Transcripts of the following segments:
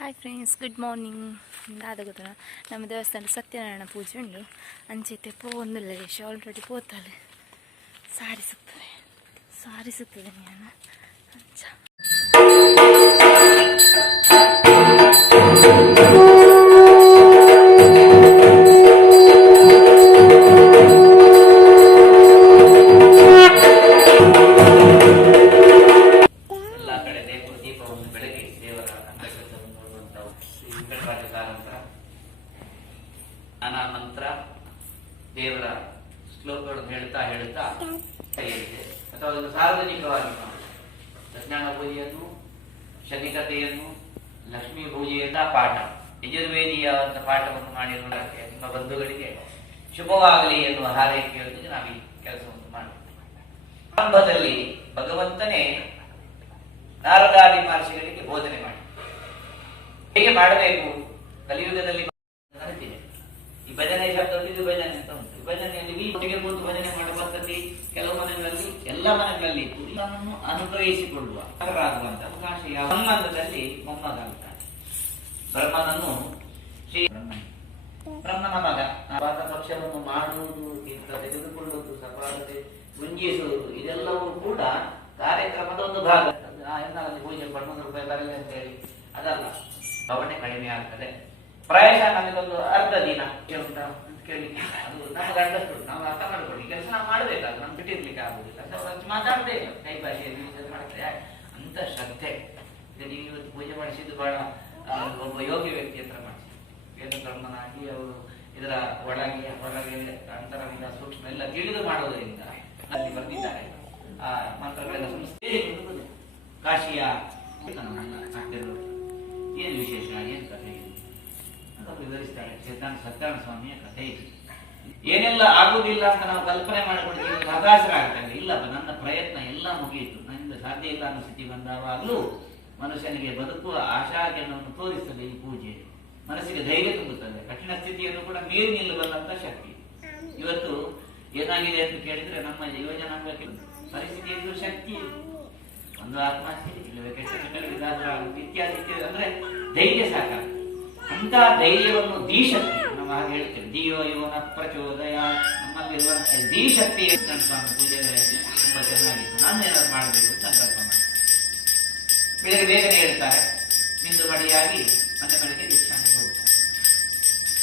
Hi friends, good morning. ದಾದ ಗೊತ್ತನ ನಮ್ಮ ದೇವಸ್ಥಾನದ ಸತ್ಯನಾರಾಯಣ ಪೂಜೆ ಉಂಡು ಅಂಚೆತೆ ಪೋಂದುಲ್ಲ ರೇಷ ಆಲ್ರೆಡಿ ಪೋತಾಳೆ ಸಾರಿಸುತ್ತದೆ ನಾನು ಅಂಚ ಮಂತ್ರ ದೇವರ ಶ್ಲೋಕಗಳನ್ನು ಹೇಳ್ತಾ ಅಥವಾ ಒಂದು ಸಾರ್ವಜನಿಕವಾಗಿ ಸತ್ಯನಾರಾಯಣ ಪೂಜೆಯನ್ನು, ಶನಿಕತೆಯನ್ನು, ಲಕ್ಷ್ಮೀ ಪೂಜೆಯಿಂದ ಪಾಠ ಯಜುರ್ವೇದೀಯವಂತ ಪಾಠವನ್ನು ಮಾಡಿರುವುದಕ್ಕೆ ನಿಮ್ಮ ಬಂಧುಗಳಿಗೆ ಶುಭವಾಗಲಿ ಎನ್ನುವ ಹಾರೈಕೆಯೊಂದಿಗೆ ನಾವು ಈ ಕೆಲಸವನ್ನು ಮಾಡಿದ್ದೇವೆ. ಆರಂಭದಲ್ಲಿ ಭಗವಂತನೇ ನಾರದಾದಿ ಮಹರ್ಷಿಗಳಿಗೆ ಬೋಧನೆ ಮಾಡಿ ಹೇಗೆ ಮಾಡಬೇಕು. ಕಲಿಯುಗದಲ್ಲಿ ಈ ಭಜನೆ ಶಬ್ದ ಭಜನೆ ಅಂತ ಉಂಟು. ಭಜನೆಯಲ್ಲಿ ಒಟ್ಟಿಗೆ ಕೂತು ಭಜನೆ ಮಾಡುವ ಪದ್ಧತಿ ಕೆಲವು ಮನೆಗಳಲ್ಲಿ, ಎಲ್ಲ ಮನೆಗಳಲ್ಲಿ ಇದನ್ನು ಅನುಗ್ರಹಿಸಿಕೊಳ್ಳುವ ಅವಕಾಶ ಯಾವ ಸಂಬಂಧದಲ್ಲಿ ಮೊಮ್ಮಗಾಗುತ್ತಾನೆ. ಬ್ರಹ್ಮನನ್ನು ಶ್ರೀ ಬ್ರಹ್ಮನ ಮಗ ಪಕ್ಷವನ್ನು ಮಾಡುವುದು, ತೀರ್ಥ ತೆಗೆದುಕೊಳ್ಳುವುದು, ಸಪಾದತೆ ಗುಂಜಿಸುವುದು ಇದೆಲ್ಲವೂ ಕೂಡ ಕಾರ್ಯಕ್ರಮದ ಒಂದು ಭಾಗ. ಪೂಜೆ 100 ರೂಪಾಯಿ ಬರಲಿ ಅಂತ ಹೇಳಿ ಅದಲ್ಲ, ಭಾವನೆ ಕಡಿಮೆ ಆಗ್ತದೆ. ಪ್ರಾಯಶಃ ನಮಗೊಂದು ಅರ್ಧ ದಿನ ಉಂಟಾ ಅಂತ ಕೇಳಿ ಅದು ನಮಗೆ ಅಂಡರ್ಸ್ಟು, ನಾವು ಅರ್ಥ ಮಾಡ್ಕೊಳ್ಳಿ. ಕೆಲಸ ನಾವು ಮಾಡಬೇಕಾದ್ರೆ ನಮ್ಗೆ ಬಿಟ್ಟಿರ್ಲಿಕ್ಕೆ ಆಗುದಿಲ್ಲ, ಮಾತಾಡದೇ ಇಲ್ಲ, ಕೈ ಭಾಷೆಯಲ್ಲಿ ಮಾಡ್ತಾರೆ ಅಂತ ಶ್ರದ್ಧೆ. ನೀವು ಇವತ್ತು ಪೂಜೆ ಮಾಡಿಸಿದ್ದು ಬಹಳ ಒಬ್ಬ ಯೋಗ್ಯ ವ್ಯಕ್ತಿ ಹತ್ರ ಮಾಡಿಸಿ, ವೇದ ಕರ್ಮನಾಗಿ ಅವರು ಇದರ ಒಳಗೆ ಹೊರಗೆ ಅಂತರವಿದ ಸೂಕ್ಷ್ಮ ಎಲ್ಲ ತಿಳಿದು ಮಾಡೋದರಿಂದ ಅಲ್ಲಿ ಬಂದಿದ್ದಾರೆ. ಆ ಮಂತ್ರಗಳೆಲ್ಲ ಸಂಸ್ಥೆ ಕಾಶಿಯ ಏನು ವಿಶೇಷ, ಏನು ಕಥೆ ವಿವರಿಸ್ತಾರೆ. ಸತ್ಯನಾರಾಯಣ ಸ್ವಾಮಿಯ ಕಥೆ ಇದು. ಏನೆಲ್ಲ ಆಗುವುದಿಲ್ಲ ಅಂತ ನಾವು ಕಲ್ಪನೆ ಮಾಡಿಕೊಂಡಿದ್ದೀವಿ, ಹತಾಶರಾಗ್ತೇವೆ. ಇಲ್ಲಪ್ಪ, ನನ್ನ ಪ್ರಯತ್ನ ಎಲ್ಲ ಮುಗಿಯಿತು, ನನ್ನಿಂದ ಸಾಧ್ಯ ಇಲ್ಲ ಅನ್ನೋ ಸ್ಥಿತಿ ಬಂದಾಗಲೂ ಮನುಷ್ಯನಿಗೆ ಬದುಕುವ ಆಶಾಜ್ಞಾನವನ್ನು ತೋರಿಸ್ತದೆ ಈ ಪೂಜೆ. ಮನಸ್ಸಿಗೆ ಧೈರ್ಯ ತುಂಬುತ್ತದೆ, ಕಠಿಣ ಸ್ಥಿತಿಯನ್ನು ಕೂಡ ಮೀರಿ ನಿಲ್ಲಬಲ್ಲಂತ ಶಕ್ತಿ. ಇವತ್ತು ಏನಾಗಿದೆ ಅಂತ ಕೇಳಿದ್ರೆ ನಮ್ಮ ಯುವಜನಾಂಗಕ್ಕೆ ಪರಿಸ್ಥಿತಿ ಎದುರು ಶಕ್ತಿ, ಒಂದು ಆತ್ಮಹತ್ಯೆ, ಇಲ್ಲವೇ ಕೆಟ್ಟ ಇತ್ಯಾದಿ ಅಂದ್ರೆ ಧೈರ್ಯ ಸಾಕಾಗ್ತದೆ. ಅಂತ ಧೈರ್ಯವನ್ನು ಧೀಶಕ್ತಿ, ನಾವು ಹಾಗೆ ಹೇಳ್ತೇವೆ, ಧಿಯೋ ಯುವನ ಪ್ರಚೋದಯ, ನಮ್ಮಲ್ಲಿರುವಂತಹ ಧೀಶಕ್ತಿ ಸ್ವಾಮಿ ಪೂಜೆ ತುಂಬಾ ಚೆನ್ನಾಗಿತ್ತು, ನಾನು ಏನಾದ್ರು ಮಾಡಬೇಕು ಅಂತ ಸಂಕಲ್ಪ ಮಾಡಿ ಬೆಳಗ್ಗೆ ಬೇಗನೆ ಹೇಳ್ತಾರೆ. ನಿಂದು ಮಡಿಯಾಗಿ ಮನೆಗೆ ದೀಕ್ಷಾನೆ ಹೋಗ್ತಾರೆ.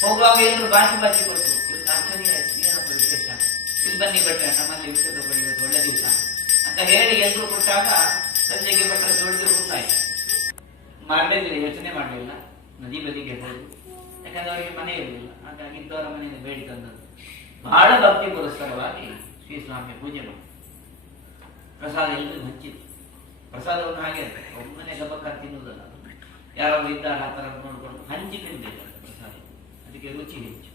ಹೋಗುವಾಗ ಎಲ್ಲರೂ ಬಾಚಿ ಕೊಟ್ಟು ಇವತ್ತು ಆಶ್ಚರ್ಯ ಆಯ್ತು, ಏನಪ್ಪ ವಿಶೇಷ, ಇಲ್ಲಿ ಬನ್ನಿ ಭಟ್ರೆ ನಮ್ಮಲ್ಲಿ ವಿಷಯದ ಬಳಿ ಇವತ್ತು ಒಳ್ಳೆ ದಿವಸ ಅಂತ ಹೇಳಿ ಎಲ್ಲರೂ ಕೊಟ್ಟಾಗ ಸಂಜೆಗೆ ಭಟ್ರ ಜೋಡಿದ್ರು ಗೊತ್ತಾಯ್ತು. ಮಾಡಲಿಲ್ಲ, ಯೋಚನೆ ಮಾಡಲಿಲ್ಲ, ನದಿ ಬದಿಗೆ ಹೋಗಿ, ಯಾಕಂದ್ರೆ ಅವರಿಗೆ ಮನೆ ಇರಲಿಲ್ಲ, ಹಾಗಾಗಿ ಇದ್ದವರ ಮನೆಯನ್ನು ಬೇಡಿ ತಂದದ್ದು. ಬಹಳ ಭಕ್ತಿ ಪುರಸ್ಕಾರವಾಗಿ ಶ್ರೀ ಸ್ವಾಮಿಯ ಪೂಜೆ ಮಾಡಿ ಪ್ರಸಾದ ಎಲ್ಲರಿಗೂ ಹಂಚಿತ್ತು. ಪ್ರಸಾದವನ್ನು ಹಾಗೆ ಇರ್ತಾರೆ, ಒಮ್ಮನೆ ಗಬಕ್ಕ ತಿನ್ನುವುದಲ್ಲ, ಯಾರಾದ್ರೂ ಇದ್ದಾರೆ ಆ ಥರ ನೋಡಿಕೊಂಡು ಹಂಚಿ ತಿನ್ಬೇಕು ಪ್ರಸಾದ, ಅದಕ್ಕೆ ರುಚಿ ಹೆಚ್ಚು.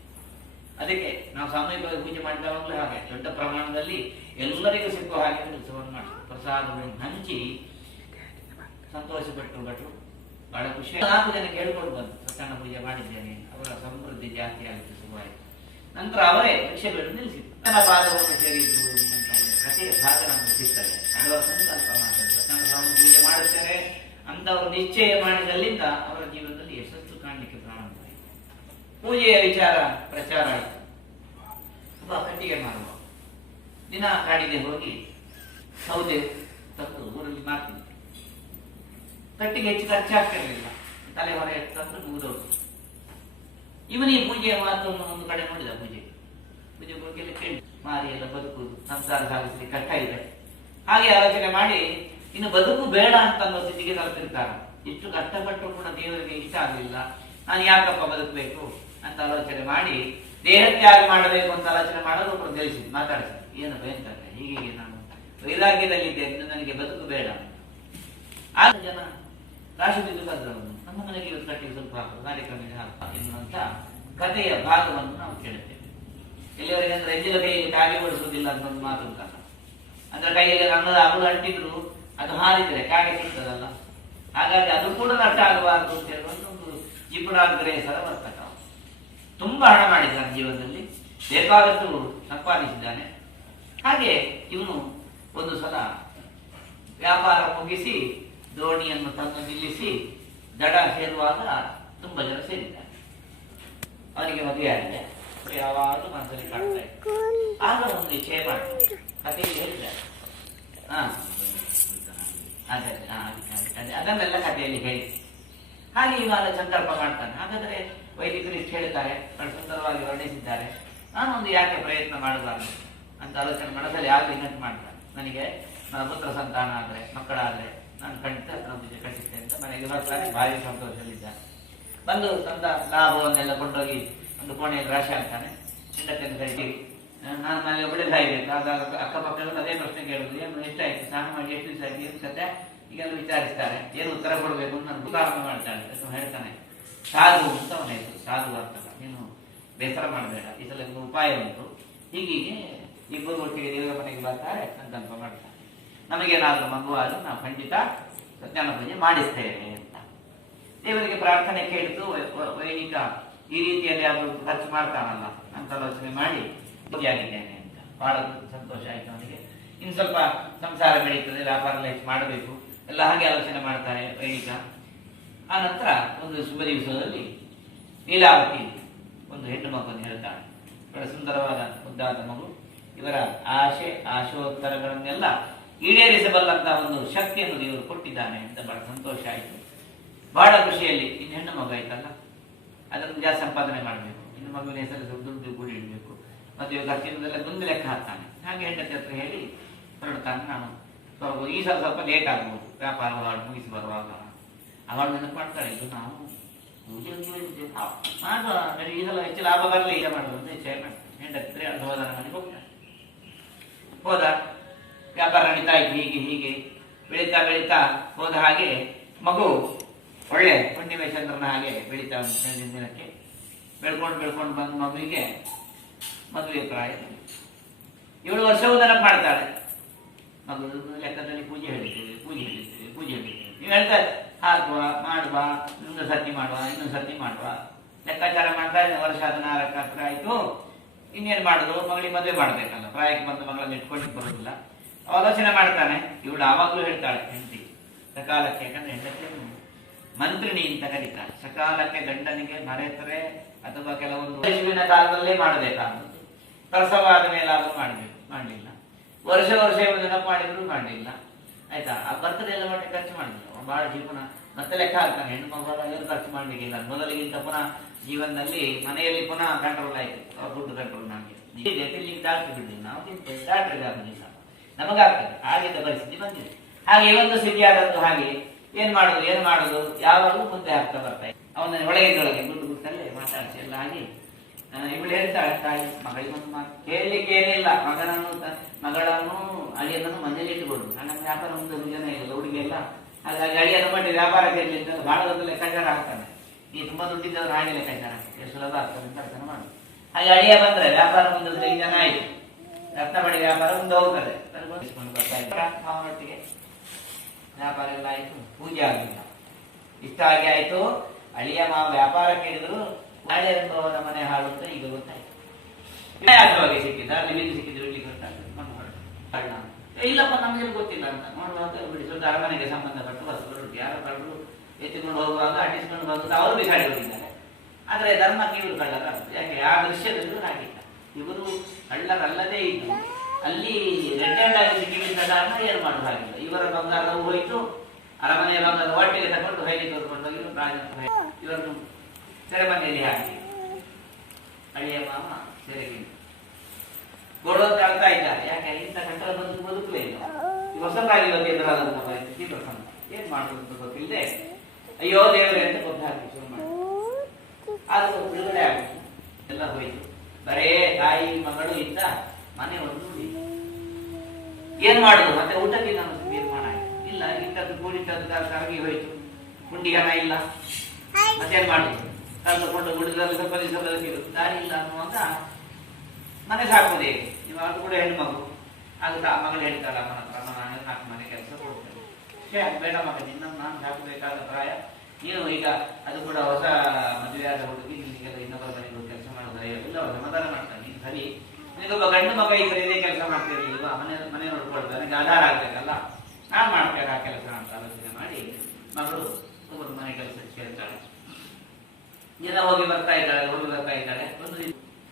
ಅದಕ್ಕೆ ನಾವು ಸಾಮೂಹಿಕವಾಗಿ ಪೂಜೆ ಮಾಡಿದವಾಗಲೂ ಹಾಗೆ ದೊಡ್ಡ ಪ್ರಮಾಣದಲ್ಲಿ ಎಲ್ಲರಿಗೂ ಸಿಕ್ಕುವ ಹಾಗೆ ಉತ್ಸವವನ್ನು ಮಾಡಿ ಪ್ರಸಾದವನ್ನು ಹಂಚಿ ಸಂತೋಷಪಟ್ಟರು ಭಟ್ರು. ಬಹಳ ಖುಷಿ. 4 ಜನ ಕೇಳ್ಕೊಂಡು ಬಂದು ಸತ್ಯನಾರಾಯಣ ಪೂಜೆ ಮಾಡಿದ್ದೇನೆ, ಅವರ ಸಮೃದ್ಧಿ ಜಾಸ್ತಿ ಆಗುತ್ತೆ, ಶುಭವಾಯಿತು. ನಂತರ ಅವರೇ ಭಿಕ್ಷೆಗಳನ್ನು ನಿಲ್ಲಿಸಿದ್ರು, ನನ್ನ ಪಾದವನ್ನು ಸೇರಿದ್ರು ಕಥೆ ಭಾಗ ನಮಗೆ ಸಿಗ್ತದೆ. ಅದರ ಸಂಕಲ್ಪ ಮಾಡ್ತಾರೆ, ಸತ್ಯನಾರಾಯಣ ಸ್ವಾಮಿ ಪೂಜೆ ಮಾಡುತ್ತಾರೆ ಅಂತ ಅವರು ನಿಶ್ಚಯ ಮಾಡಿದಲ್ಲಿಂದ ಅವರ ಜೀವನದಲ್ಲಿ ಯಶಸ್ಸು ಕಾಣಲಿಕ್ಕೆ ಪ್ರಾರಂಭವಾಯಿತು. ಪೂಜೆಯ ವಿಚಾರ ಪ್ರಚಾರ ಆಯಿತು. ಒಬ್ಬ ಕಟ್ಟಿಗೆ ಮಾಡುವ ದಿನ ಕಾಡಿಗೆ ಹೋಗಿ ಸೌದೆ ತಂದು ಊರಲ್ಲಿ ಮಾಡ್ತೀನಿ. ಕಟ್ಟಿಗೆ ಹೆಚ್ಚು ಖರ್ಚಾಗ್ತಿರಲಿಲ್ಲ, ತಲೆ ಹೊರ ತಂದು ಮುಗಿದೋದು. ಇವನಿಗೆ ಪೂಜೆಯ ಮಹತ್ವವನ್ನು ಒಂದು ಕಡೆ ನೋಡಿದ. ಪೂಜೆ ಬಗ್ಗೆ ಕೇಳಿ ಮಾರಿ ಎಲ್ಲ ಬದುಕುವುದು, ಸಂಸಾರ ಸಾಗಿಸಲಿಕ್ಕೆ ಕಷ್ಟ ಇದೆ, ಹಾಗೆ ಆಲೋಚನೆ ಮಾಡಿ ಇನ್ನು ಬದುಕು ಬೇಡ ಅಂತ ಅನ್ನೋ ಸ್ಥಿತಿಗೆ ತಲುಪಿರ್ತಾರೆ. ಇಷ್ಟು ಕಷ್ಟಪಟ್ಟರು ಕೂಡ ದೇವರಿಗೆ ಇಷ್ಟ ಆಗಲಿಲ್ಲ, ನಾನು ಯಾಕಪ್ಪ ಬದುಕಬೇಕು ಅಂತ ಆಲೋಚನೆ ಮಾಡಿ ದೇಹತ್ಯಾಗ ಮಾಡಬೇಕು ಅಂತ ಆಲೋಚನೆ ಮಾಡೋದು ಒಬ್ಬರು ತಿಳಿಸಿದ್ರು, ಮಾತಾಡಿಸಿದ್ರು. ಏನು ಭಯಂಕರ, ಹೀಗೆ ನಾನು ವೈರಾಗ್ಯದಲ್ಲಿದ್ದೇನೆ, ಇನ್ನು ನನಗೆ ಬದುಕು ಬೇಡ. 6 ಜನ ರಾಶಿ ಬಿದ್ದು ಕದ್ರವನ್ನು ನಮ್ಮ ಮನೆಗೆ ಇವತ್ತು ಕಟ್ಟಿಗೆ ಸ್ವಲ್ಪ ಕಾರ್ಯಕ್ರಮ ಎನ್ನುವಂತ ಕಥೆಯ ಭಾಗವನ್ನು ನಾವು ಕೇಳುತ್ತೇವೆ. ಎಲ್ಲಿವರೆಗೆ ಅಂದ್ರೆ ಎಜ್ಜಿನ ಕೈಯಲ್ಲಿ ಕಾಗೆ ಓಡಿಸುವುದಿಲ್ಲ ಅಂತ ಒಂದು ಮಾತು ಉಂಟಲ್ಲ, ಅಂದ್ರೆ ಕೈಯಲ್ಲಿ ಅನ್ನದ ಅಮಲು ಅಂಟಿದ್ರು ಅದು ಹಾರಿದ್ರೆ ಕಾಗೆ ಸಿಗ್ತದಲ್ಲ, ಹಾಗಾಗಿ ಅದು ಕೂಡ ನಷ್ಟ ಆಗಬಾರದು ಅಂತ ಹೇಳುವಂತ ಒಂದು ಜಿಪುಣಾಗ್ರೇಸರ ವರ್ತಕ. ತುಂಬಾ ಹಣ ಮಾಡಿದ್ದಾನೆ ಜೀವನದಲ್ಲಿ, ಬೇಕಾದಷ್ಟು ಸಂಪಾದಿಸಿದ್ದಾನೆ. ಹಾಗೆ ಇವನು ಒಂದು ಸಲ ವ್ಯಾಪಾರ ಮುಗಿಸಿ ದೋಣಿಯನ್ನು ತಂದು ನಿಲ್ಲಿಸಿ ದಡ ಸೇರುವಾಗ ತುಂಬ ಜನ ಸೇರಿದ್ದಾರೆ. ಅವನಿಗೆ ಮದುವೆ ಆಗಿದೆ, ಯಾವಾಗಲೂ ಮನಸ್ಸಲ್ಲಿ ಕಾಡ್ತಾ ಇತ್ತು. ಆಗ ಒಂದು ನಿಶ್ಚಯ ಮಾಡ್ತಾರೆ, ಕಥೆಯಲ್ಲಿ ಹೇಳಿದ್ದಾರೆ. ಅದೇ ಅದನ್ನೆಲ್ಲ ಕಥೆಯಲ್ಲಿ ಹೇಳಿ ಹಾಗೆ ಇವಾಗ ಸಂಕಲ್ಪ ಮಾಡ್ತಾನೆ. ಹಾಗಾದ್ರೆ ವೈದಿಕರು ಇಷ್ಟು ಹೇಳ್ತಾರೆ, ಬಹಳ ಸುಂದರವಾಗಿ ವರ್ಣಿಸಿದ್ದಾರೆ, ನಾನು ಒಂದು ಯಾಕೆ ಪ್ರಯತ್ನ ಮಾಡಬಾರ್ದು ಅಂತ ಆಲೋಚನೆ ಮನಸ್ಸಲ್ಲಿ ಯಾಕೆ ಇನ್ನೊಂದು ಮಾಡ್ತಾನೆ. ನನಗೆ ನನ್ನ ಪುತ್ರ ಸಂತಾನ ಆದರೆ, ಮಕ್ಕಳಾದರೆ ನಾನು ಖಂಡಿತ ಕಟ್ಟಿಸ್ತೇನೆ ಅಂತ ಮನೆಗೆ ಬರ್ತಾನೆ. ಭಾರಿ ಸಂತೋಷದಲ್ಲಿದ್ದಾನೆ. ಬಂದು ತಂದ ಲಾಭವನ್ನೆಲ್ಲ ಕೊಂಡೋಗಿ ಒಂದು ಕೋಣೆಯಲ್ಲಿ ರಾಶಿ ಆಗ್ತಾನೆ. ಹೆಂಡತಿಯನ್ನು ಕರೆಸಿ, ನಾನು ನನಗೆ ಒಳ್ಳೆದಾಗಬೇಕು. ಆಗ ಅಕ್ಕಪಕ್ಕದ ಅದೇ ಪ್ರಶ್ನೆ ಕೇಳುವುದು, ಏನು ಎಷ್ಟಾಯ್ತು, ಸ್ನಾನ ಮಾಡಿ ಎಷ್ಟು ದಿವಸ ಆಯ್ತು, ಏನು ಕತೆ ಈಗೆಲ್ಲ ವಿಚಾರಿಸ್ತಾರೆ. ಏನು ಉತ್ತರ ಕೊಡಬೇಕು ಅಂತ ನಾನು ಪ್ರಾರಂಭ ಮಾಡ್ತಾಳೆ. ಹೇಳ್ತಾನೆ, ಸಾಧು ಅಂತ ಅವನ ಹೆಸರು, ಸಾಧು ಅರ್ಥಕ, ನೀನು ಬೇಸರ ಮಾಡಬೇಡ, ಈ ಸಲ ಒಂದು ಉಪಾಯ ಉಂಟು. ಹೀಗೀಗೆ ಇಬ್ಬರು ಒಟ್ಟಿಗೆ ದೇವರ ಮನೆಗೆ ಬರ್ತಾರೆ, ಸಂಕಲ್ಪ ಮಾಡ್ತಾರೆ. ನಮಗೇನಾದ್ರೂ ಮಗುವಾದ್ರು ನಾವು ಖಂಡಿತ ಸತ್ಯನಾರಾಯಣ ಪೂಜೆ ಮಾಡಿಸ್ತೇವೆ ಅಂತ ದೇವರಿಗೆ ಪ್ರಾರ್ಥನೆ ಕೇಳಿತು. ವೈದಿಕ ಈ ರೀತಿಯಲ್ಲಿ ಅದು ಖರ್ಚು ಮಾಡ್ತಾನಲ್ಲ ಅಂತ ಆಲೋಚನೆ ಮಾಡಿ ಪೂಜೆಯಾಗಿದ್ದೇನೆ ಅಂತ ಬಹಳ ಸಂತೋಷ ಆಯ್ತು ಅವನಿಗೆ. ಇನ್ನು ಸ್ವಲ್ಪ ಸಂಸಾರ ಬೆಳೀತದೆ, ವ್ಯಾಪಾರ ಹೆಚ್ಚು ಮಾಡಬೇಕು ಎಲ್ಲ ಹಾಗೆ ಆಲೋಚನೆ ಮಾಡ್ತಾರೆ ವೈದಿಕ. ಆ ನಂತರ ಒಂದು ಶುಭ ದಿವಸದಲ್ಲಿ ಲೀಲಾವತಿ ಒಂದು ಹೆಣ್ಣು ಮಗುವನ್ನು ಹೇಳ್ತಾಳೆ. ಬಹಳ ಸುಂದರವಾದ ಮುದ್ದಾದ ಮಗು. ಇವರ ಆಶೋತ್ತರಗಳನ್ನೆಲ್ಲ ಈಡೇರಿಸಬಲ್ಲಂತ ಒಂದು ಶಕ್ತಿಯನ್ನು ದೇವರು ಕೊಟ್ಟಿದ್ದಾನೆ ಅಂತ ಬಹಳ ಸಂತೋಷ ಆಯಿತು. ಬಹಳ ಖುಷಿಯಲ್ಲಿ ಇನ್ನು ಹೆಣ್ಣು ಮಗು ಆಯ್ತಲ್ಲ, ಅದನ್ನು ಜಾಸ್ತಿ ಸಂಪಾದನೆ ಮಾಡಬೇಕು, ಇನ್ನು ಮಗುವಿನ ಹೆಸರು ದುಡ್ಡು ಕೂಡಿ ಇಡಬೇಕು, ಮದುವೆ ಖರ್ಚಿನದೆಲ್ಲ ಮುಂದೆ ಲೆಕ್ಕ ಹಾಕ್ತಾನೆ. ಹಾಗೆ ಹೆಂಡತಿ ಹತ್ರ ಹೇಳಿ ಹೊರಡ್ತಾನೆ. ನಾನು ಈ ಸಲ ಸ್ವಲ್ಪ ಲೇಟ್ ಆಗ್ಬೋದು, ವ್ಯಾಪಾರ ಮುಗಿಸಿ ಬರುವಾಗ. ಅವಳು ನೆನಪು ಮಾಡ್ತಾಳೆ, ಇದು ನಾವು ಪೂಜೆ ಮಾಡುವ ಈ ಸಲ ಹೆಚ್ಚು ಲಾಭ ಬರಲಿ ಈಗ ಮಾಡೋದು ಅಂತ ನಿಶ್ಚಯ ಮಾಡ್ತಾನೆ. ಹೆಂಡತಿ ಹೋದ ಮನೆಗೆ ಹೋಗ್ತಾನೆ. ಹೋದ, ವ್ಯಾಪಾರ ನಡೀತಾ ಇತ್ತು. ಹೀಗೆ ಬೆಳೀತಾ ಹೋದ ಹಾಗೆ ಮಗು ಒಳ್ಳೆ ಹುಣ್ಣಿಮೆ ಚಂದ್ರನ ಹಾಗೆ ಬೆಳೀತಾ ದಿನಕ್ಕೆ ಬೆಳ್ಕೊಂಡು ಬಂದ ಮಗುವಿಗೆ ಮದುವೆ ಪ್ರಾಯ. ಇವಳು ವರ್ಷವೂ ನೆನಪು ಮಾಡ್ತಾಳೆ. ಮಗು ಲೆಕ್ಕದಲ್ಲಿ ಪೂಜೆ ಹೇಳಿದ್ದೇವೆ. ನೀವು ಹೇಳ್ತಾರೆ, ಹಾಕುವ, ಮಾಡುವ, ಇನ್ನೊಂದು ಸರ್ತಿ ಮಾಡುವ ಲೆಕ್ಕಾಚಾರ ಮಾಡ್ತಾ ಇದ್ದ. ವರ್ಷ 16 ಹತ್ರ ಆಯ್ತು. ಇನ್ನೇನು ಮಾಡುದು, ಮಗಳಿಗೆ ಮದುವೆ ಮಾಡ್ಬೇಕಲ್ಲ, ಪ್ರಾಯಕ್ಕೆ ಬಂದು ಮಗಳನ್ನು ಇಟ್ಕೊಂಡು ಬರೋದಿಲ್ಲ. ಆಲೋಚನೆ ಮಾಡ್ತಾನೆ. ಇವಳು ಆವಾಗಲೂ ಹೇಳ್ತಾಳೆ ಹೆಂಡತಿ ಸಕಾಲಕ್ಕೆ, ಯಾಕಂದ್ರೆ ಹೆಂಡತಿಯನ್ನು ಮಂತ್ರಿಣಿ ಅಂತ ಕರೀತಾರೆ. ಸಕಾಲಕ್ಕೆ ಗಂಡನಿಗೆ ಮರೆತರೆ ಅಥವಾ ಕೆಲವೊಂದು ಶಿಶುವಿನ ಕಾಲದಲ್ಲೇ ಮಾಡಬೇಕಾದದ್ದು, ಪ್ರಸವಾದ ಮೇಲಾದ್ರೂ ಮಾಡಲಿಲ್ಲ. ವರ್ಷ ಇವಳು ನೆನಪು ಮಾಡಿದ್ರು ಮಾಡಲಿಲ್ಲ. ಆಯ್ತಾ, ಆ ಬರ್ತದೆ ಎಲ್ಲ ಮಟ್ಟ ಖರ್ಚು ಮಾಡಲಿಲ್ಲ. ಬಹಳ ಜೀವನ ಮತ್ತೆ ಲೆಕ್ಕ ಹಾಕ್ತಾನೆ. ಹೆಣ್ಣು ಮಗುವ ಏನು ಖರ್ಚು ಮಾಡ್ಲಿಕ್ಕಿಲ್ಲ. ಮೊದಲಿಗಿಂತ ಪುನಃ ಜೀವನದಲ್ಲಿ ಮನೆಯಲ್ಲಿ ಪುನಃ ಕಂಟ್ರೋಲ್ ಆಯ್ತು, ಫುಡ್ ಕಂಟ್ರೋಲ್ ಮಾಡಿ ತಿನ್ಲಿಕ್ಕೆ ಡಾಕ್ಟರ್ ಬಿಡಲಿಲ್ಲ. ನಾವು ತಿಂತೇವೆ, ಡಾಕ್ಟರ್ಗೆ ಆಗುದಿಲ್ಲ, ನಮಗಾಗ್ತದೆ. ಆಗಿದ್ದ ಪರಿಸ್ಥಿತಿ ಬಂದಿದೆ. ಹಾಗೆ ಒಂದು ಸ್ಥಿತಿ ಆದದ್ದು. ಹಾಗೆ ಏನ್ ಮಾಡುದು ಯಾವಾಗಲೂ ಮುಂದೆ ಆಗ್ತಾ ಬರ್ತಾ ಅವನ ಒಳಗೆ ಗುಟ್ಟಲ್ಲೇ ಮಾತಾಡಿಸಿ ಎಲ್ಲ ಆಗಿ ಇವಳು ಹೇಳ್ತಾಳೆ, ತಾಯಿ ಮಗಳಿಗೊಂದು ಮಾತು ಕೇಳಲಿಕ್ಕೆ ಏನಿಲ್ಲ. ಮಗಳನ್ನು ಅಳಿಯನನ್ನು ಮನೇಲಿ ಇಟ್ಟುಕೊಡು. ನನ್ನ ವ್ಯಾಪಾರ ಒಂದು ಜನ ಇಲ್ಲ, ಹುಡುಗಿಯಲ್ಲ. ಹಾಗಾಗಿ ಅಳಿಯನ ಮಾಡಿ ವ್ಯಾಪಾರಕ್ಕೆ ಇರಲಿ ಅಂತ ಬಹಳ ದೊಡ್ಡ ಲೆಕ್ಕಾಚಾರ ಹಾಕ್ತಾನೆ. ಈ ತುಂಬಾ ದುಡ್ಡಿದ್ದವ್ರು ಹಾಗೆ ಲೆಕ್ಕಾಚಾರ ಎಷ್ಟು ಸುಲಭ ಆಗ್ತದೆ ಅಂತ ಅರ್ಥನ ಮಾಡು. ಹಾಗೆ ಅಳಿಯ ಬಂದ್ರೆ ವ್ಯಾಪಾರ ಮುಂದೆ 5 ಜನ ಆಯ್ತು. ರತ್ನಬಡಿ ವ್ಯಾಪಾರ ಮುಂದೆ ಹೋಗ್ತದೆ. ಅವನೊಟ್ಟಿಗೆ ವ್ಯಾಪಾರ ಎಲ್ಲ ಆಯ್ತು, ಪೂಜೆ ಆಗಲಿಲ್ಲ. ಇಷ್ಟ ಆಗಿ ಆಯ್ತು. ಅಳಿಯ ವ್ಯಾಪಾರ ಕೇಳಿದ್ರು ನಾಳೆ ಎಂಬುವರ ಮನೆ ಹಾಳು ಅಂತ ಈಗ ಗೊತ್ತಾಯ್ತು. ವಿನಾಯಕವಾಗಿ ಸಿಕ್ಕಿದ್ದ, ಅಲ್ಲಿ ಸಿಕ್ಕಿದ್ರು ಇಲ್ಲಿ ಗೊತ್ತಾಗ್ತದೆ. ಇಲ್ಲಪ್ಪ ನಮಗೆಲ್ಲ ಗೊತ್ತಿಲ್ಲ ಅಂತ ನೋಡುವಾಗ ಬಿಡಿಸೋದು ಅರಮನೆಗೆ ಸಂಬಂಧಪಟ್ಟು ವಸ್ತುಗಳು ಯಾರು ಕಳ್ಳರು ಎತ್ತಿಕೊಂಡು ಹೋಗುವಾಗ ಅಟ್ಟಿಸ್ಕೊಂಡು ಬಂದು ಅವರು ಬಿಸಾಡಿ ಹೋಗಿದ್ದಾರೆ. ಆದ್ರೆ ಧರ್ಮಕ್ಕೆ ಇವರು ಕಳ್ಳರ, ಯಾಕೆ ಆ ದೃಶ್ಯದಲ್ಲೂ ಹಾಗಿಲ್ಲ. ಇವರು ಕಳ್ಳರಲ್ಲದೇ ಇದ್ದು ಅಲ್ಲಿ ರಿಟೈರ್ಡ್ ಆಗಿ ಸಿಕ್ಕಿದ್ದ ಕಾರಣ ಏನು ಮಾಡುವ ಹಾಗಿಲ್ಲ. ಇವರ ಬಂಗಾರವು ಹೋಯ್ತು, ಅರಮನೆಯ ಬಂಗಾರ ಒಟ್ಟಿಗೆ ತಗೊಂಡು ಹೊಯ್ಲಿ ತೋರ್ಕೊಂಡು ಹೋಗಿದ್ರು. ಇವರನ್ನು ಸೆರೆಮನೆಯಲ್ಲಿ ಹಾಕಿ ಅಳಿಯ ಮಾಮ ಸೆರೆಗೆ ಕೊಡೋದು ಆಗ್ತಾ ಇದ್ದಾರೆ. ಯಾಕೆ ಇಂಥ ಕಟ್ಟಡ ಬಂದು ಬದುಕಲೇ ಇಲ್ಲ. ಹೊಸದಾಗಿ ಎದುರಾದಂತಹ ಪರಿಸ್ಥಿತಿ ಪ್ರಸಂಗ ಏನ್ ಮಾಡುವುದು ಗೊತ್ತಿಲ್ಲದೆ ಅಯ್ಯೋ ದೇವರೇ ಅಂತ ಕೊಟ್ಟು ಹಾಕಿ ಶುರು ಮಾಡಿ ಅದು ಬಿಡುಗಡೆ ಆಗುತ್ತೆ. ಎಲ್ಲ ಹೋಯ್ತು. ಬರೇ ತಾಯಿ ಮಗಳು ಇದ್ದ ಮನೆ ಒಂದು ಏನ್ ಮಾಡುದು. ಮತ್ತೆ ಊಟಕ್ಕೆ ನಾನು ನಿರ್ಮಾಣ ಆಯ್ತು ಇಲ್ಲ, ಇಂಥದ್ದು ಕೂಡಿಟ್ಟದ್ದು ಕರಗಿ ಹೋಯ್ತು. ಹುಂಡಿ ಹಣ ಇಲ್ಲ, ಮತ್ತೇನ್ ಮಾಡುದು. ಕಳೆದುಕೊಂಡು ಗುಡಿದಲ್ಲಿ ಸ್ವಲ್ಪ ದಿವಸ ಬದುಕಿರು, ದಾರಿ ಇಲ್ಲ ಅನ್ನುವಾಗ ಮನೆ ಸಾಕೋದು ಹೇಗೆ. ಇವಾಗ ಕೂಡ ಹೆಣ್ಮಗು ಆಗ ಮಗಳು ಹೇಳ್ತಾಳ ಅಮ್ಮನ ಹತ್ರ, ನಾನು 4 ಮನೆ ಕೆಲಸ ಕೊಡ್ತೇನೆ. ಬೇಡ ಮಗ, ನಿನ್ನನ್ನು ನಾನು ಸಾಕಬೇಕಾದ ಪ್ರಾಯ. ನೀನು ಈಗ ಅದು ಕೂಡ ಹೊಸ ಮದುವೆಯಾದ ಹುಡುಗಿ, ನಿನಗೆಲ್ಲ ಇನ್ನೊಬ್ಬರ ಮನೆಗೆ ಕೆಲಸ ಮಾಡೋದು ಇಲ್ಲ, ಸಮಾಧಾನ ಮಾಡ್ತಾನೆ. ನೀನು ಸರಿ, ನಿನಗೊಬ್ಬ ಗಂಡು ಮಗ ಈಗ ಇದೇ ಕೆಲಸ ಮಾಡ್ತಿರ್ಲಿಲ್ವಾ, ಮನೆ ನೋಡ್ಕೊಳ್ತಾನೆ, ನನಗೆ ಆಧಾರ ಆಗ್ಬೇಕಲ್ಲ, ನಾನು ಮಾಡ್ತೇನೆ ಆ ಕೆಲಸ ಅಂತ ಆಲೋಚನೆ ಮಾಡಿ ಮಗಳು ಮನೆ ಕೆಲಸಕ್ಕೆ ಸೇರ್ತಾಳೆ. ಜನ ಹೋಗಿ ಬರ್ತಾ ಇದ್ದಾಳೆ ಒಂದು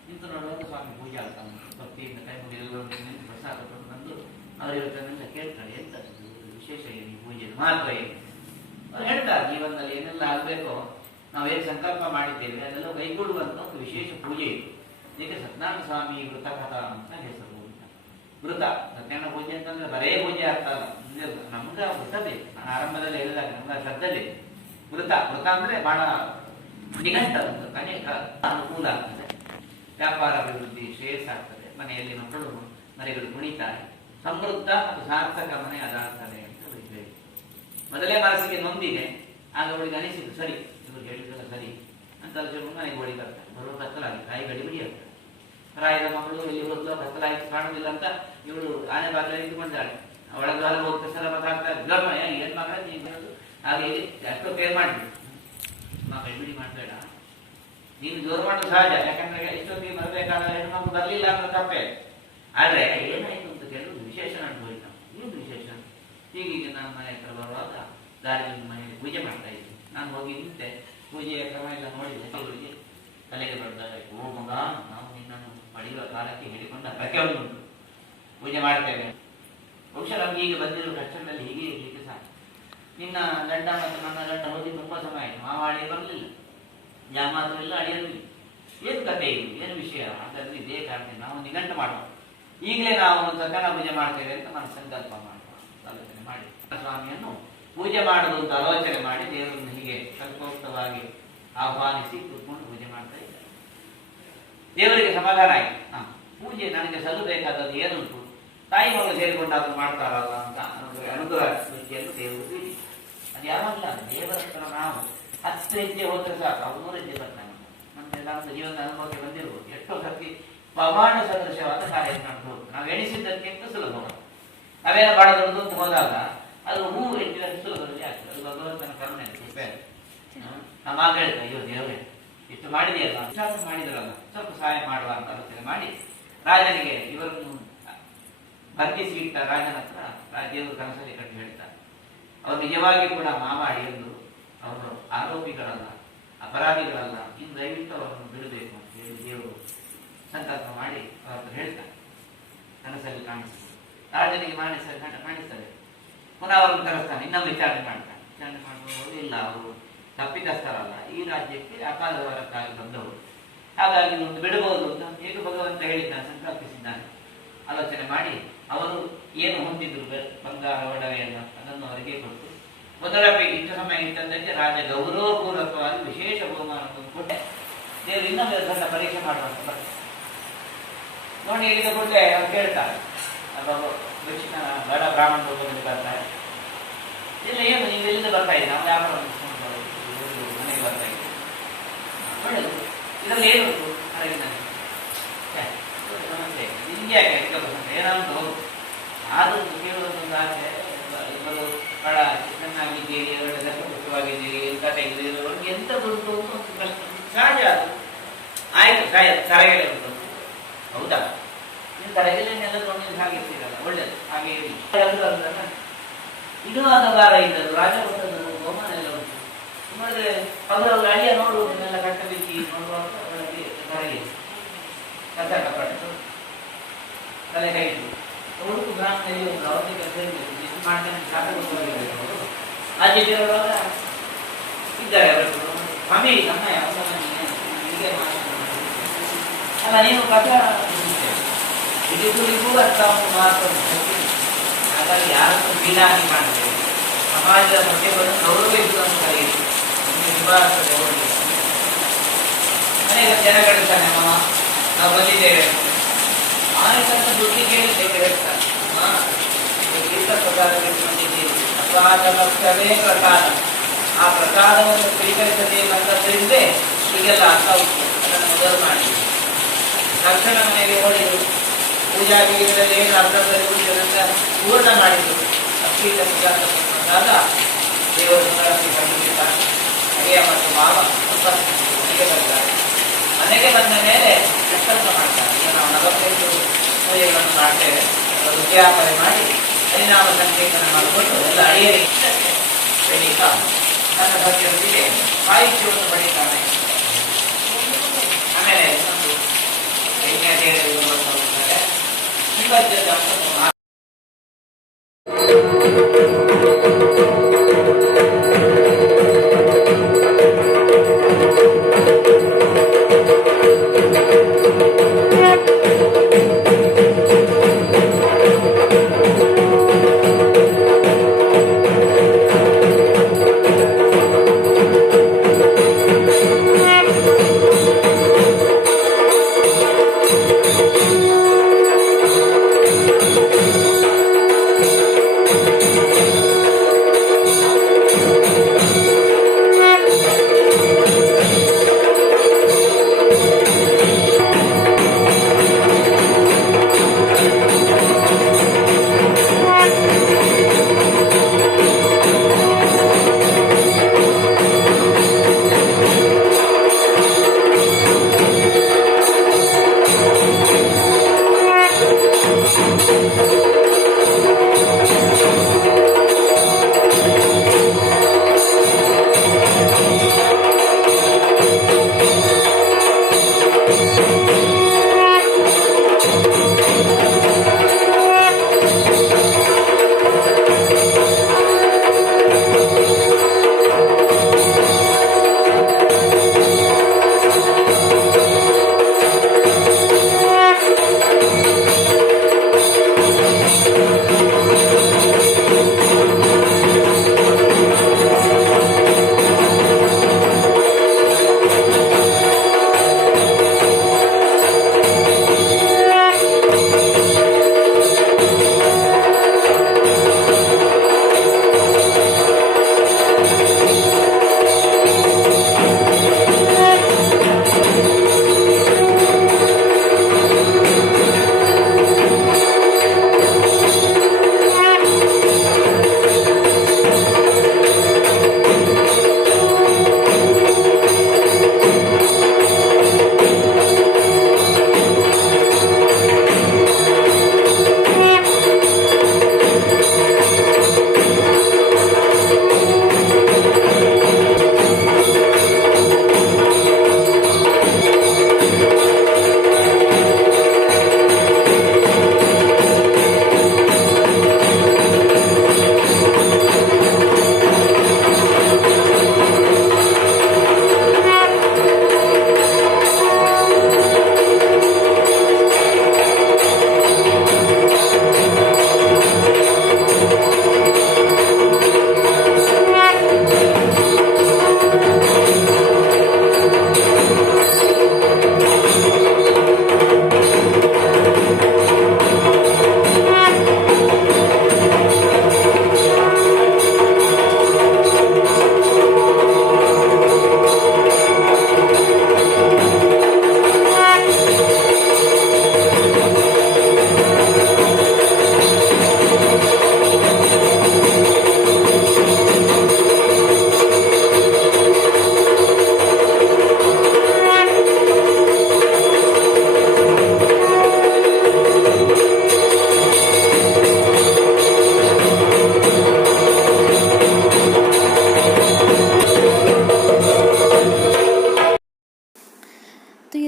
ನಿಂತು ನೋಡುವಾಗ ಸ್ವಾಮಿ ಪೂಜೆ ಆಗ್ತಾನೆ. ಭಕ್ತಿಯಿಂದ ಕೈ ಮುಗಿ ಎಲ್ಲರೂ ನಿಂತು ಪ್ರಸಾದ ಕೊಟ್ಟು ಬಂದು ಅವರಿವತ್ತನ್ನೆಲ್ಲ ಕೇಳ್ತಾಳೆ, ಎಂತ ವಿಶೇಷ ಏನು ಈ ಪೂಜೆ ಮಹತ್ವ ಏನು? ಅವ್ರು ಹೇಳ್ತಾರೆ, ಜೀವನದಲ್ಲಿ ಏನೆಲ್ಲ ಆಗಬೇಕೋ ನಾವು ಏನು ಸಂಕಲ್ಪ ಮಾಡಿದ್ದೇವೆ ಅದೆಲ್ಲ ಕೈಗೂಡುವಂತ ಒಂದು ವಿಶೇಷ ಪೂಜೆ ಇತ್ತು. ಇದಕ್ಕೆ ಸತ್ಯನಾರಾಯಣ ಸ್ವಾಮಿ ವೃತ ಕಥಾ ಅಂತ ಹೆಸರು. ವೃತ ಸತ್ಯನಾರಾಯಣ ಪೂಜೆ ಅಂತಂದ್ರೆ ಬರೇ ಪೂಜೆ ಆಗ್ತಲ್ಲ, ನಮ್ಗೆ ವೃತ ಬೇಕು. ನಾನು ಆರಂಭದಲ್ಲಿ ಹೇಳಿದಾಗ ನಮ್ಗೆ ಶ್ರದ್ಧೆ ವೃತ ಅಂದ್ರೆ ಬಹಳ ನಿಘಂಟ, ಅನೇಕ ಅನುಕೂಲ ಆಗ್ತದೆ, ವ್ಯಾಪಾರ ಅಭಿವೃದ್ಧಿ ಶ್ರೇಯಸ್ಸಾಗ್ತದೆ, ಮನೆಯಲ್ಲಿ ಮಕ್ಕಳು ಮನೆಗಳು ಕುಣಿತಾರೆ, ಸಮೃದ್ಧ ಮತ್ತು ಸಾರ್ಥಕ ಮನೆ ಅದಾಗ್ತದೆ ಅಂತ ಹೇಳಿ ಮೊದಲೇ ಮನಸ್ಸಿಗೆ ನೊಂದಿದೆ. ಆಗ ಅವಳಿಗೆ ಅನಿಸಿದ್ದು ಸರಿ, ಇವರು ಹೇಳಿದ್ದಲ್ಲ ಸರಿ ಅಂತ ಮನೆಗೆ ಓಡಿ ಬರ್ತಾರೆ. ಬರುವ ಕತ್ತಲಾಗಿ ತಾಯಿ ಗಡಿಬಿಡಿ ಆಗ್ತದೆ. ಪ್ರಾಯದ ಮಗಳು ಎಲ್ಲಿ ಹೋದ್ಲು ಕತ್ತಲಾಗಿ ಕಾಣುದಿಲ್ಲ ಅಂತ ಇವಳು ಆನೆ ಬಾಗಿಲ ಇಟ್ಕೊಂಡಾಳೆ. ಒಳಗಾಲ ಹೋಗ್ತಾ ಸಲ ಮಾತಾಡ್ತಾ ಏನ್ ಮಗ ನೀನು ಹಾಗೆ ಅಷ್ಟು ಪೇರ್ ಮಾಡಿಬಿಡು, ಗಡಿಬಿಡಿ ಮಾಡ್ಬೇಡ, ನೀನು ಜೋರು ಮಾಡೋದು ಸಹಜ, ಯಾಕಂದ್ರೆ ಇಷ್ಟೊತ್ತಿಗೆ ಬರಬೇಕಾದ ಹೆಣ್ಮಕ್ಳು ಬರ್ಲಿಲ್ಲ ಅಂದ್ರೆ ತಪ್ಪೇ. ಆದ್ರೆ ಏನಾಯ್ತು ಅಂತ ಕೇಳಿದ್ರು ವಿಶೇಷ ಅನುಭವಿತ. ಏನು ವಿಶೇಷ? ಹೀಗೀಗ ನಾನು ಮನೆ ಹತ್ರ ಬರುವಾಗ ದಾರಿಯಲ್ಲಿ ಮನೆಯಲ್ಲಿ ಪೂಜೆ ಮಾಡ್ತಾ ಇದ್ದೆ. ನಾನು ಹೋಗಿ ನಿಂತೆ, ಪೂಜೆಯ ಕ್ರಮ ಎಲ್ಲ ನೋಡಿದೆ. ಅವರಿಗೆ ತಲೆಗೆ ಬರ್ತಾರೆ, ಓ ಮಗ, ನಾವು ನಿನ್ನನ್ನು ಪಡೆಯುವ ಕಾಲಕ್ಕೆ ಹೇಳಿಕೊಂಡ ಪ್ರತಿಯೊಂದು ಪೂಜೆ ಮಾಡ್ತೇವೆ. ಬಹುಶಃ ನಮ್ಗೆ ಈಗ ಬಂದಿರೋ ಕಷ್ಟದಲ್ಲಿ ಹೀಗೆ ಇರ್ಲಿಕ್ಕೆ ಸಾಕು. ನಿನ್ನ ಗಂಡ ಮತ್ತು ನನ್ನ ಗಂಡ ಹೋಗಿ ತುಂಬಾ ಸಮಯ ಆಯಿತು, ಆ ಹಾಳಿ ಬರಲಿಲ್ಲ, ಜಾಮಾತು ಇಲ್ಲ, ಅಡಿಯಲು ಏನು ಕಥೆ ಇದು, ಏನು ವಿಷಯ ಅಂತಂದ್ರೆ ಇದೇ ಕಾರಣ ನಾವು ನಿಘಂಟು ಮಾಡುವ. ಈಗಲೇ ನಾವು ಸತ್ಯನಾರಾಯಣ ಪೂಜೆ ಮಾಡ್ತೇವೆ ಅಂತ ನಾನು ಸಂಕಲ್ಪ ಮಾಡುವ, ಆಲೋಚನೆ ಮಾಡಿ ಸ್ವಾಮಿಯನ್ನು ಪೂಜೆ ಮಾಡುವುದು ಅಂತ ಆಲೋಚನೆ ಮಾಡಿ ದೇವರನ್ನು ಹೀಗೆ ಸಂತೋಷವಾಗಿ ಆಹ್ವಾನಿಸಿ ಕೂತ್ಕೊಂಡು ಪೂಜೆ ಮಾಡ್ತಾ ಇದ್ದಾರೆ. ದೇವರಿಗೆ ಸಮಾಧಾನ ಆಯ್ತು. ಪೂಜೆ ನನಗೆ ಸಲ್ಲಬೇಕಾದದ್ದು ಏನುಂಟು, ತಾಯಿ ಮಗಳು ಸೇರಿಕೊಂಡಾದ್ರು ಮಾಡ್ತಾರಲ್ಲ ಅಂತ ಅನುಗ್ರಹ ರೀತಿಯನ್ನು ದೇವರು ತಿಳಿಸಿ. ಅದು ಯಾವಲ್ಲ, ದೇವರ ಹತ್ರ ನಾವು 10 ಹೆಜ್ಜೆ ಹೋದ್ರೆ ಸಾಕು, ಅವ್ರು 100 ಹೆಜ್ಜೆ ಬರ್ತಾನೆ. ನಮ್ದೆಲ್ಲ ಒಂದು ಜೀವನದ ಅನುಭವಕ್ಕೆ ಬಂದಿರ್ಬೋದು. ಎಷ್ಟೋ ಸರ್ತಿ ಪ್ರಮಾಣ ಸದೃಶವಾದ ಕಾರ್ಯ ಮಾಡ್ಬೋದು. ನಾವು ಎಣಿಸಿದ್ದಕ್ಕಿಂತ ಸುಲಭ. ನಾವೇನೋ ಬಹಳ ದೊಡ್ಡದು ಅಂತ ಹೋದಾಗ ಅದು ಹೂ ಹೆಚ್ಚಿನಷ್ಟು ಸುಲಭದಲ್ಲಿ ಆಗ್ತದೆ. ಅದು ಭಗವಂತನ ಕರುಣೆ. ನಮ್ಮ ಆಗ ಹೇಳ್ತಾ, ಅಯ್ಯೋ ದೇವರೇ ಇಷ್ಟು ಮಾಡಿದೆಯಲ್ಲ, ಇಷ್ಟಾದ್ರೂ ಮಾಡಿದ್ರಲ್ಲ, ಸ್ವಲ್ಪ ಸಹಾಯ ಮಾಡುವ ಅಂತ ಆಲೋಚನೆ ಮಾಡಿ ರಾಜನಿಗೆ ಇವರನ್ನು ಬಂಧಿಸಿ ಇಟ್ಟ ರಾಜನ ಹತ್ರ ದೇವರು ಕನಸಲ್ಲಿ ಕಟ್ಟಿ ಹೇಳ್ತಾರೆ, ಅವ್ರು ನಿಜವಾಗಿ ಕೂಡ ಮಾವಾಡಿ ಎಂದು ಅವರು ಆರೋಪಿಗಳಲ್ಲ, ಅಪರಾಧಿಗಳಲ್ಲ, ಇನ್ನು ದಯವಿಟ್ಟು ಅವರನ್ನು ಬಿಡಬೇಕು ಅಂತ ಹೇಳಿ ದೇವರು ಸಂಕಲ್ಪ ಮಾಡಿ ಅವ್ರ ಹೇಳ್ತಾರೆ. ಕನಸಲ್ಲಿ ಕಾಣಿಸ್ತಾರೆ, ರಾಜನಿಗೆ ಕಾಣಿಸ್ತಾರೆ. ಪುನಃ ಅವರನ್ನು ಕರೆಸ್ತಾನೆ, ಇನ್ನೊಂದು ವಿಚಾರಣೆ ಮಾಡ್ತಾನೆ. ವಿಚಾರಣೆ ಮಾಡುವಾಗ ಇಲ್ಲ, ಅವರು ತಪ್ಪಿತಸ್ಥರಲ್ಲ, ಈ ರಾಜ್ಯಕ್ಕೆ ಅಪಾರದವರಕ್ಕಾಗಿ ಬಂದವರು, ಹಾಗಾಗಿ ಒಂದು ಬಿಡಬಹುದು ಅಂತ ಹೇಗೆ ಭಗವಂತ ಹೇಳಿದ್ದಾನೆ, ಸಂಕಲ್ಪಿಸಿದ್ದಾನೆ. ಆಲೋಚನೆ ಮಾಡಿ ಅವರು ಏನು ಹೊಂದಿದ್ರು ಬಂಗಾರ ಒಡವೆಯನ್ನು ಅದನ್ನು ಅವರಿಗೆ ಕೊಟ್ಟು ಮೊದಲಪ್ಪಿ ಇಷ್ಟು ಸಮಯ ಇಟ್ಟಂತೆ ರಾಜ ಗೌರವಪೂರ್ವಕವಾಗಿ ವಿಶೇಷ ಬಹುಮಾನವನ್ನು ಕೊಟ್ಟೆ. ದೇವರು ಇನ್ನೊಂದು ದೊಡ್ಡ ಪರೀಕ್ಷೆ ಮಾಡುವಂತ ಬರ್ತಾರೆ. ನೋಡಿ ಹೇಳಿದ ಕೂಡಲೇ ಅವ್ರು ಕೇಳ್ತಾರೆ, ದಕ್ಷಿಣ ಬಡ ಬ್ರಾಹ್ಮಣ ಬಂದು ಬರ್ತಾರೆ, ಇಲ್ಲ ಏನು ನೀವು ಎಲ್ಲಿಂದ ಬರ್ತಾ ಇದ್ದೀವಿ, ನಾವು ಯಾವ ಮನೆಗೆ ಬರ್ತಾ ಇದ್ದೀವಿ, ಒಳ್ಳೆಯದು, ಇದರಲ್ಲಿ ಏನು ನಮಸ್ತೆ, ನಿಮ್ಗೆ ಯಾಕೆ ಏನಂತ ಹೋಗು, ಆದೊಂದು ಕೇಳುವುದೊಂದು ಆಸೆ. ಇಬ್ಬರು ಬಹಳ ಚೆನ್ನಾಗಿದ್ದೀರಿ, ಒಳ್ಳೆ ದರ್ಶಕವಾಗಿದ್ದೀರಿ, ಕಥೆ ಇದ್ದೀರಿ, ಅವ್ರಿಗೆ ಎಂತ ದುಡ್ಡು ಅಂತ ಒಂದು ಪ್ರಶ್ನೆ ಸಹಜ. ಅದು ಆಯ್ತು, ಕರಗೆಲೆ ಉಂಟು, ಹೌದಾ, ನೀವು ಕರಗೆಲೆನೆಲ್ಲ ತೊಗೊಂಡು ಹಾಗಿರ್ತೀರಲ್ಲ, ಒಳ್ಳೇದು, ಹಾಗೆ ಇರಿ. ಇದು ಆದ ವಾರ ಇದ್ದದ್ದು ರಾಜ ಕೊಟ್ಟದ್ದು ಬಹುಮಾನ ಎಲ್ಲ ಉಂಟು. ನೋಡಿದ್ರೆ ಅವರು ಅಳಿಯ ನೋಡುವುದನ್ನೆಲ್ಲ ಕಟ್ಟಬಿಚ್ಚಿ ನೋಡುವಾಗ ಒಳಗೆ ಕರಗೆ ಕಸ ಕಪ್ಪಟ್ಟು ತಲೆ ಕೈತು ಹುಡುಕು ಗ್ರಾಮದಲ್ಲಿ ಒಂದು ಅವ್ರಿಗೆ ಕೆಲಸ ಇರಬೇಕು, ಇದು ಮಾಡ್ತೇನೆ ಸಾಕು. ಆಚೆ ಬೇರೆಯವಾಗ ಇದ್ದಾರೆ ಅವರು ಸ್ವಾಮಿ ಸಮಯ ಹೀಗೆ ಅಲ್ಲ, ನೀವು ಕಸ ಇದಕ್ಕೂ ಅಂತ ಒಂದು ಮಾತು. ಹಾಗಾಗಿ ಯಾರನ್ನು ಬೀನಾಗಿ ಮಾಡ್ತೇವೆ, ಸಮಾಜದ ಪ್ರತಿಯೊಬ್ಬರನ್ನು ಗೌರವಿಸುವುದನ್ನು ಕರೆಯಿರಿ. ಅನೇಕ ಜನಗಳಿರ್ತಾನೆ, ನಾವು ಬಂದಿದ್ದೇವೆ, ಆನೆಕಂತ ದುಡ್ಡಿ ಕೇಳಿದ್ದೇವೆ ಹೇಳ್ತಾರೆ, ತೀರ್ಥ ಪ್ರಸಾದಕ್ಕೆ ಬಂದಿದ್ದೀವಿ, ಪ್ರಸಾದವೇ ಪ್ರಸಾದ, ಆ ಪ್ರಸಾದವನ್ನು ಸ್ವೀಕರಿಸದೆ ಬಂದದ್ದರಿಂದ ಹೀಗೆಲ್ಲ ಆಗ್ತಾ ಉಂಟು. ಅದನ್ನು ಮೊದಲು ಮಾಡಿ ತಕ್ಷಣ ಮನೆಗೆ ಓಡಿದರು. ಪೂಜಾ ಬೀಗದಲ್ಲಿ ಏನು ಅರ್ಥದಲ್ಲಿ ಉಳಿದದಂತ ಪೂರ್ಣ ಮಾಡಿದರು. ಅಕ್ಷೀತ ಪ್ರಸಾದ ದೇವರು ಬಂದಿದ್ದಾರೆ. ಅಯ್ಯ ಮತ್ತು ಮಾವ ಮನೆಗೆ ಬರ್ತಾರೆ. ಮನೆಗೆ ಬಂದ ಮೇಲೆ ಸಂಕಲ್ಪ ಮಾಡ್ತಾರೆ, ಈಗ ನಾವು 45 ಪೂಜೆಗಳನ್ನು ಮಾಡ್ತೇವೆ, ಉದ್ಯಾಪನೆ ಮಾಡಿ ಹರಿನಾಮ ಸಂಕೀರ್ತನ ಮಾಡಿಕೊಂಡು ಎಲ್ಲ ಅಡಿಯರಿಗೆ ಬೆಳೀತಾ ನನ್ನ ಭಕ್ತಿಯೊಂದಿಗೆ ಸಾಹಿತ್ಯವನ್ನು ಬರೀತಾನೆ. ಆಮೇಲೆ ಒಂದು ವೈಜ್ಞಾನಿಕರು ಬರ್ತಾರೆ. ಶಿವಜ್ಜದ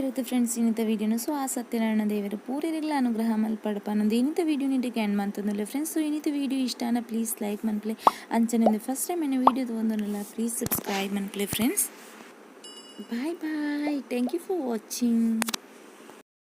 ಇರುತ್ತೆ ಫ್ರೆಂಡ್ಸ್ ಇನ್ನಿತ ವೀಡಿಯೋನು. ಸೊ ಆ ಸತ್ಯನಾರಾಯಣ ದೇವರು ಪೂರಿರಿಗಳ ಅನುಗ್ರಹ ಮಲ್ಪಡಪ ಅನ್ನೋದು ಇನ್ನಿತ ವೀಡಿಯೋ ನೀಟಿಗೆ ಎಂಡ್ ಮಾಡ್ತಂದಿಲ್ಲ ಫ್ರೆಂಡ್ಸ್. ಸೊ ಇನ್ನಿತ ವೀಡಿಯೋ ಇಷ್ಟನ ಪ್ಲೀಸ್ ಲೈಕ್ ಮನ್ಪ್ಲೆ ಅಂಚನೆ ಫಸ್ಟ್ ಟೈಮ್ ಏನೇ ವೀಡಿಯೋ ತೊಗೊಂಡಲ್ಲ ಪ್ಲೀಸ್ ಸಬ್ಸ್ಕ್ರೈಬ್ ಮನ್ಪ್ಲೆ friends. Bye bye, thank you for watching.